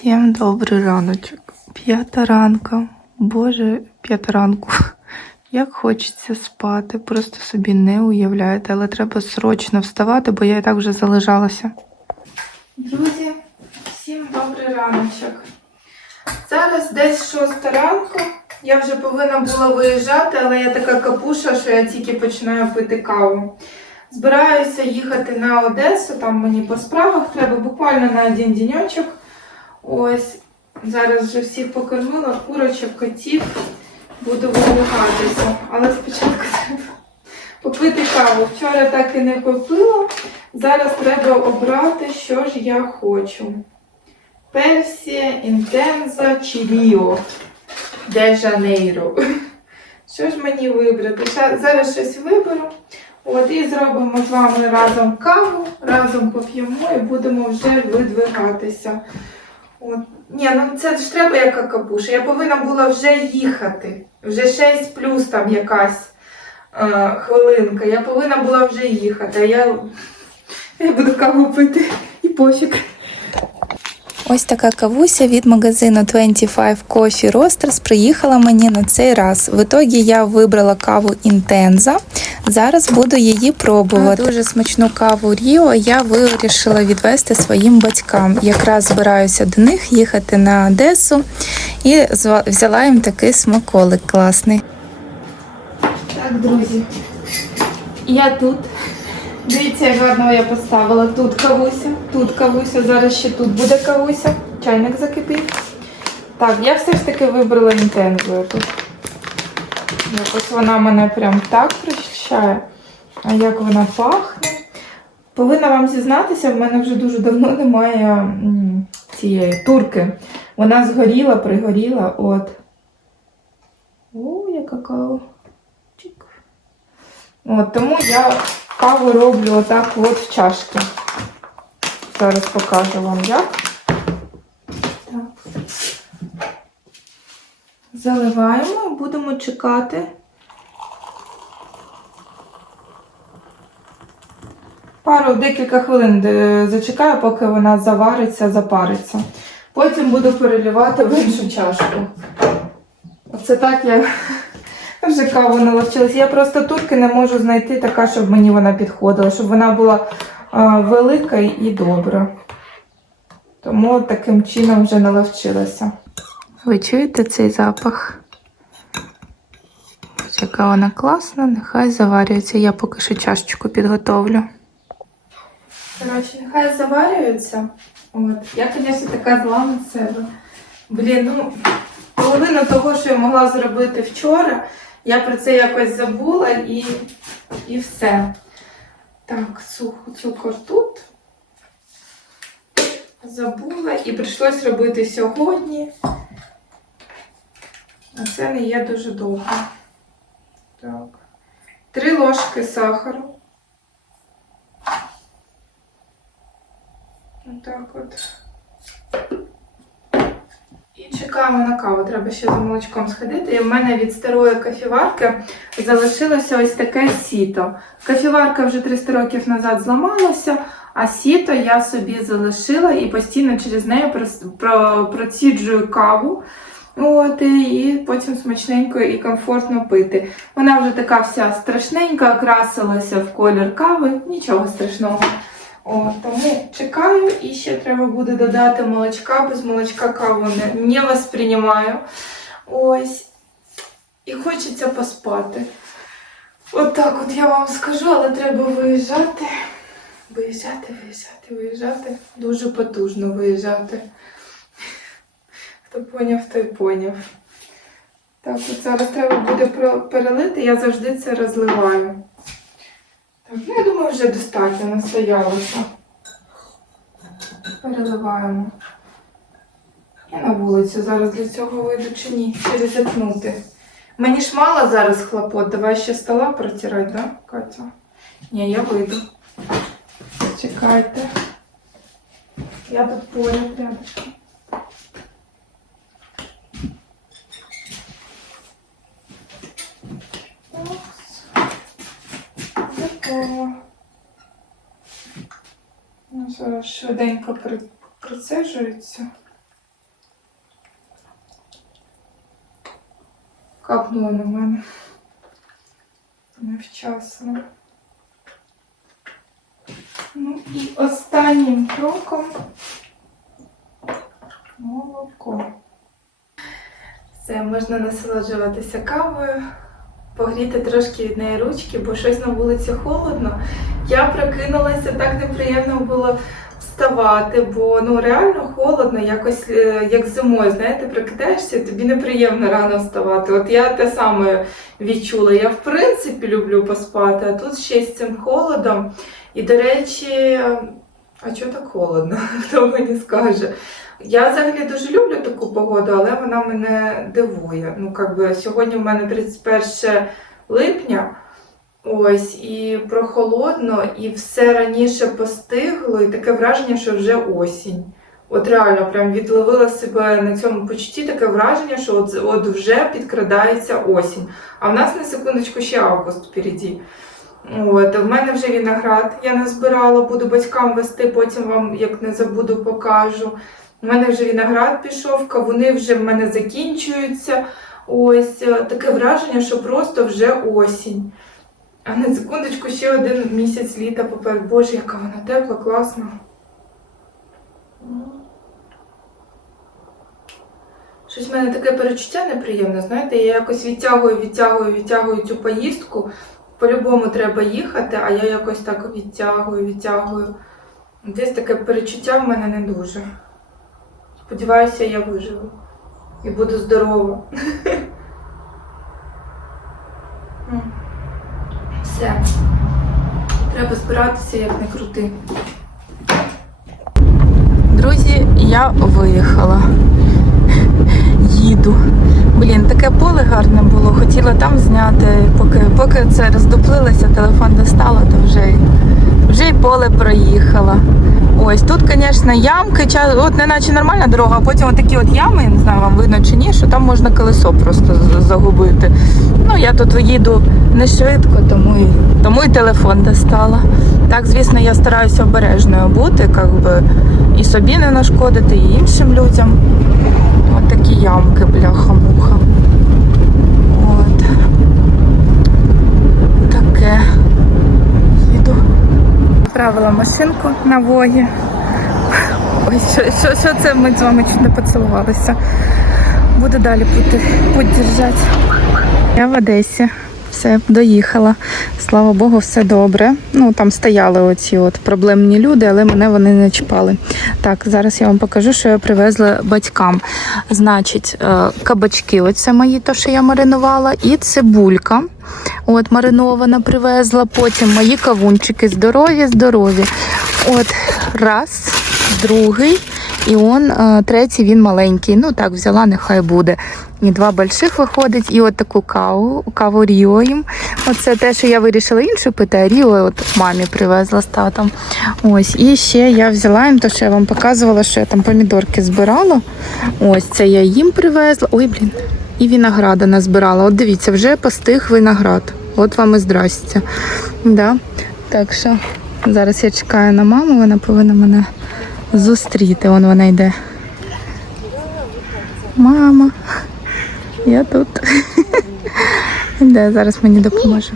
Всім добрий раночок. П'ята ранка. Боже, п'ята ранку. Як хочеться спати, просто собі не уявляєте, але треба срочно вставати, бо я і так вже залежалася. Друзі, всім добрий раночок. Зараз десь шоста ранку. Я вже повинна була виїжджати, але я така капуша, що я тільки починаю пити каву. Збираюся їхати на Одесу, там мені по справах треба буквально на один діньочок. Ось зараз вже всіх покормила, курочок, котів. Буду вилягатися. Але спочатку треба попити каву. Вчора так і не попила. Зараз треба обрати, що ж я хочу. Персія, інтенза чи Ріо де Жанейро. Що ж мені вибрати? Зараз щось виберу. От і зробимо з вами разом каву, разом поп'ємо і будемо вже видвигатися. От. Ні, ну це ж треба яка капуша. Я повинна була вже їхати. Вже 6 плюс там якась е, хвилинка. Я повинна була вже їхати. А я, я буду каву пити і пофіг. Ось така кавуся від магазину 25 Coffee Roasters приїхала мені на цей раз. В ітогі я вибрала каву Intenza. Зараз буду її пробувати. Дуже смачну каву Ріо я вирішила відвести своїм батькам. Якраз збираюся до них їхати на Одесу і взяла їм такий смаколик класний. Так, друзі, я тут. Дивіться, як гарно я поставила. Тут кавуся, тут кавуся, зараз ще тут буде кавуся. Чайник закипів. Так, я все ж таки вибрала інтензою тут. Якось вона мене прям так прищає. А як вона пахне. Повинна вам зізнатися, в мене вже дуже давно немає цієї турки. Вона згоріла, пригоріла. От. О, яка кава. От, тому я каву роблю отак от в чашки. Зараз покажу вам як. Так. Заливаємо будемо чекати. Пару декілька хвилин е, зачекаю, поки вона завариться, запариться. Потім буду переливати в іншу чашку. Оце так я вже каву наловчилася. Я просто турки не можу знайти така, щоб мені вона підходила, щоб вона була а, велика і добра. Тому таким чином вже наловчилася. Ви чуєте цей запах? Ось Яка вона класна, нехай заварюється. Я поки що чашечку підготовлю. Коротше, нехай заварюється. От. Я, звісно, така зла на себе. Блін, ну половину того, що я могла зробити вчора, я про це якось забула і, і все. Так, сухо цукор тут. Забула і прийшлось робити сьогодні. А це не є дуже довго. Так. Три ложки сахару. Отак от. Чекаємо на каву. Треба ще за молочком сходити. І в мене від старої кофіварки залишилося ось таке сіто. Кофіварка вже 300 років назад зламалася, а сіто я собі залишила і постійно через неї проціджую каву. От, і потім смачненько і комфортно пити. Вона вже така вся страшненька, окрасилася в колір кави, нічого страшного. О, тому чекаю і ще треба буде додати молочка, без молочка каву не, не восприймаю. Ось. І хочеться поспати. Отак от, я вам скажу, але треба виїжджати. Виїжджати, виїжджати, виїжджати. Дуже потужно виїжджати. Хто поняв, той поняв. Так, от зараз треба буде перелити, я завжди це розливаю. Так, ну я думаю, вже достатньо настоялося. Переливаємо. Я на вулицю зараз для цього вийду чи ні? Чи ризикнути. Мені ж мало зараз хлопот. Давай ще стола протирати, да, Катя? Ні, я вийду. Чекайте. Я тут поряд рядочком. швиденько процежується. Капнула на мене невчасно. Ну і останнім кроком молоко. Все, можна насолоджуватися кавою, погріти трошки від неї ручки, бо щось на вулиці холодно. Я прокинулася, так неприємно було вставати, бо ну реально холодно, якось е, як зимою, знаєте, прокидаєшся, тобі неприємно рано вставати. От я те саме відчула. Я в принципі люблю поспати, а тут ще з цим холодом. І, до речі, а чого так холодно? Хто мені скаже? Я взагалі дуже люблю таку погоду, але вона мене дивує. Ну, как би, сьогодні в мене 31 липня. Ось, і прохолодно, і все раніше постигло, і таке враження, що вже осінь. От реально, прям відловила себе на цьому почутті таке враження, що от, от вже підкрадається осінь. А в нас на секундочку ще август впереді. От, в мене вже виноград я назбирала, буду батькам вести, потім вам, як не забуду, покажу. У мене вже виноград пішов, кавуни вже в мене закінчуються. Ось е, таке враження, що просто вже осінь. А на секундочку ще один місяць літа поперед. Боже, яка вона тепла, класна. Щось в мене таке перечуття неприємне, знаєте, я якось відтягую, відтягую, відтягую цю поїздку. По-любому треба їхати, а я якось так відтягую, відтягую. Десь таке перечуття в мене не дуже. Сподіваюся, я виживу і буду здорова. Все. Треба збиратися, як не крути. Друзі, я виїхала. Їду. Блін, таке поле гарне було. Хотіла там зняти. Поки, поки це роздуплилося, телефон достала, то вже, вже й поле проїхала. Ось тут, звісно, ямки, от не наче нормальна дорога, а потім такі от ями, я не знаю, вам видно чи ні, що там можна колесо просто загубити. Ну, я тут їду не швидко, тому і, тому і телефон достала. Так, звісно, я стараюся обережною бути, би, і собі не нашкодити, і іншим людям. От такі ямки, бляха-муха. От. Таке. Їду. Правила машинку на вогі. Ой, що, що, що це ми з вами чуть не поцілувалися. Буду далі путь держати. Я в Одесі. Все, доїхала. Слава Богу, все добре. Ну, там стояли оці от проблемні люди, але мене вони не чіпали. Так, зараз я вам покажу, що я привезла батькам. Значить, е, кабачки, оце мої, то, що я маринувала, і цибулька. От маринована привезла. Потім мої кавунчики здорові, здорові. От раз, другий. І он е, третій, він маленький. Ну так, взяла, нехай буде. І два больших виходить, і от таку каву, каву Ріо їм. Оце те, що я вирішила іншу пити, а Ріо от мамі привезла з татом. Ось, і ще я взяла їм, то що я вам показувала, що я там помідорки збирала. Ось це я їм привезла. Ой, блін. І винограда назбирала. От дивіться, вже постиг виноград. От вам і здрастя. Да? Так що зараз я чекаю на маму, вона повинна мене зустріти. Вон вона йде. Мама, я тут. Де зараз мені допоможе.